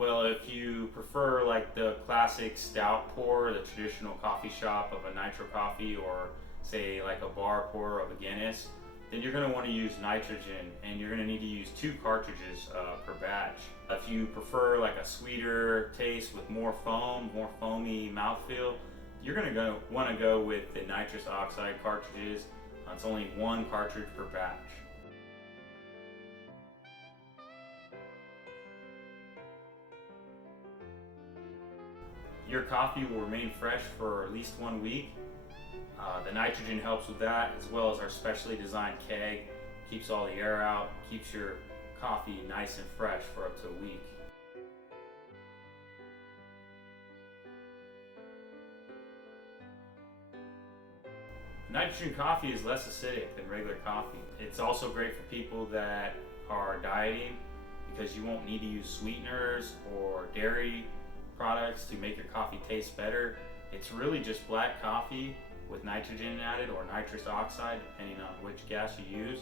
Well, if you prefer like the classic stout pour, the traditional coffee shop of a nitro coffee, or say like a bar pour of a Guinness, then you're going to want to use nitrogen, and you're going to need to use 2 cartridges per batch. If you prefer like a sweeter taste with more foam, more foamy mouthfeel, you're going to want to go with the nitrous oxide cartridges. It's only 1 cartridge per batch. Your coffee will remain fresh for at least 1 week. The nitrogen helps with that, as well as our specially designed keg. Keeps all the air out, keeps your coffee nice and fresh for up to a week. Nitrogen coffee is less acidic than regular coffee. It's also great for people that are dieting, because you won't need to use sweeteners or dairy products to make your coffee taste better. It's really just black coffee with nitrogen added, or nitrous oxide, depending on which gas you use.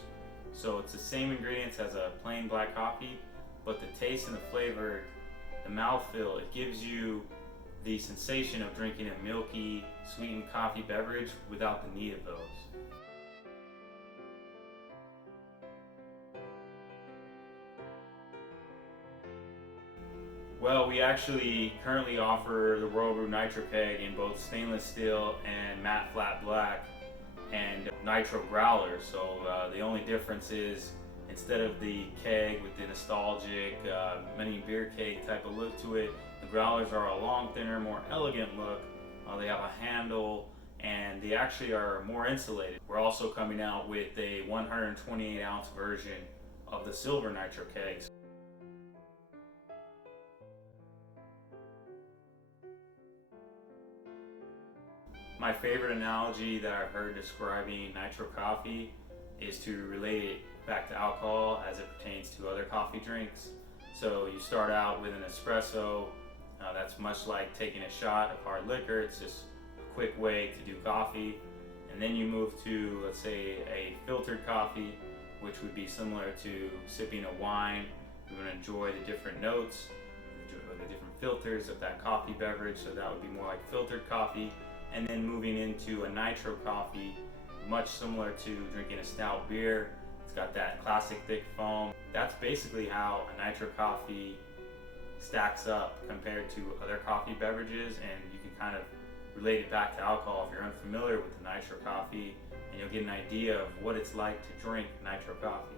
So it's the same ingredients as a plain black coffee, but the taste and the flavor, the mouthfeel, it gives you the sensation of drinking a milky, sweetened coffee beverage without the need of those. Well, we actually currently offer the Royal Brew Nitro Keg in both stainless steel and matte flat black, and nitro growlers. So the only difference is, instead of the keg with the nostalgic mini beer keg type of look to it, the growlers are a long, thinner, more elegant look. They have a handle, and they actually are more insulated. We're also coming out with a 128 ounce version of the silver nitro kegs. My favorite analogy that I've heard describing nitro coffee is to relate it back to alcohol as it pertains to other coffee drinks. So you start out with an espresso, that's much like taking a shot of hard liquor. It's just a quick way to do coffee. And then you move to, let's say, a filtered coffee, which would be similar to sipping a wine. You want to enjoy the different notes, the different filters of that coffee beverage, so that would be more like filtered coffee. And then moving into a nitro coffee, much similar to drinking a stout beer. It's got that classic thick foam. That's basically how a nitro coffee stacks up compared to other coffee beverages, and you can kind of relate it back to alcohol if you're unfamiliar with the nitro coffee, and you'll get an idea of what it's like to drink nitro coffee.